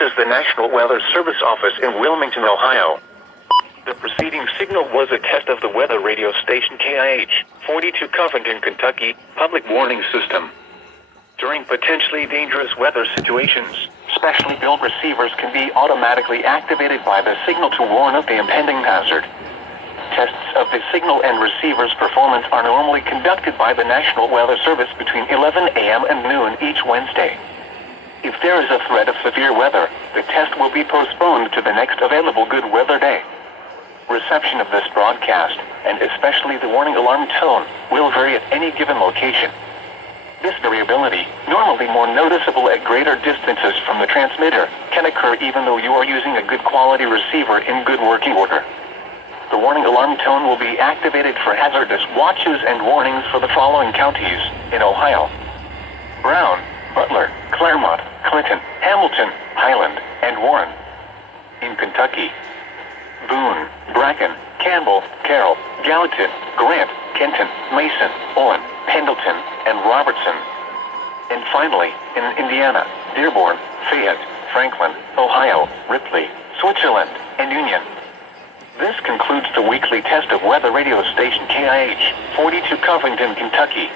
is the National Weather Service office in Wilmington, Ohio. The preceding signal was a test of the weather radio station KIH 42 Covington, Kentucky, public warning system. During potentially dangerous weather situations, specially built receivers can be automatically activated by the signal to warn of the impending hazard. Tests of the signal and receiver's performance are normally conducted by the National Weather Service between 11 a.m. and noon each Wednesday. If there is a threat of severe weather, the test will be postponed to the next available good weather day. Reception of this broadcast, and especially the warning alarm tone, will vary at any given location. This variability, normally more noticeable at greater distances from the transmitter, can occur even though you are using a good quality receiver in good working order. The warning alarm tone will be activated for hazardous watches and warnings for the following counties in Ohio: Brown, Butler, Claremont, Clinton, Hamilton, Highland, and Warren. In Kentucky: Boone, Bracken, Campbell, Carroll, Gallatin, Grant, Kenton, Mason, Owen, Pendleton, and Robertson. And finally, in Indiana: Dearborn, Fayette, Franklin, Ohio, Ripley, Switzerland, and Union. This concludes the weekly test of weather radio station KIH 42 Covington, Kentucky.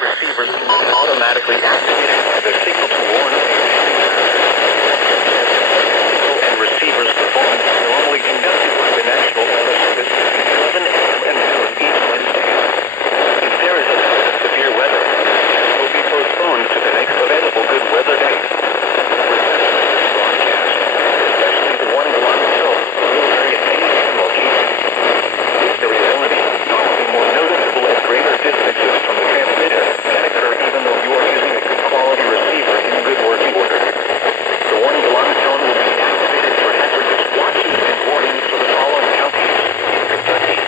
Receivers can be automatically activated by the signal to warn of the and receivers performance are normally conducted by the National Weather Service between 11 a.m. and noon each Wednesday. If there is a threat of severe weather, it will be postponed to the next available good weather day. Reception of this broadcast, especially the warning alarm tone, will vary at any given location. This variability, normally more noticeable at greater distances from the transmitter, can occur even though you are using a good quality receiver in good working order. The warning alarm tone will be activated for hazardous watches and warnings for the following counties in Kentucky: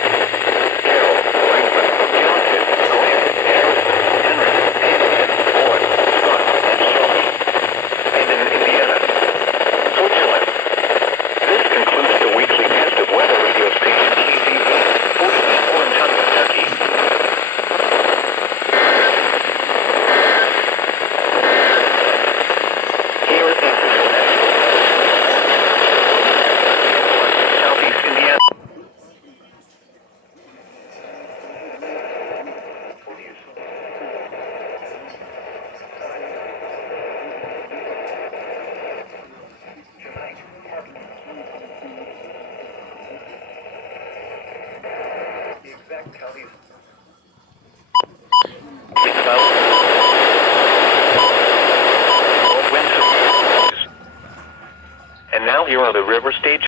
Carroll, Franklin, Gallatin, Grant, Harrison, Henry, Pendleton, Owen, Scott, and Shelby. And in Indiana: Switzerland. This concludes the weekly test of weather radio station KZV 40 Warrenton, Kentucky. Here is the official National Southeast Indiana. The exact counties. And now here are the river stage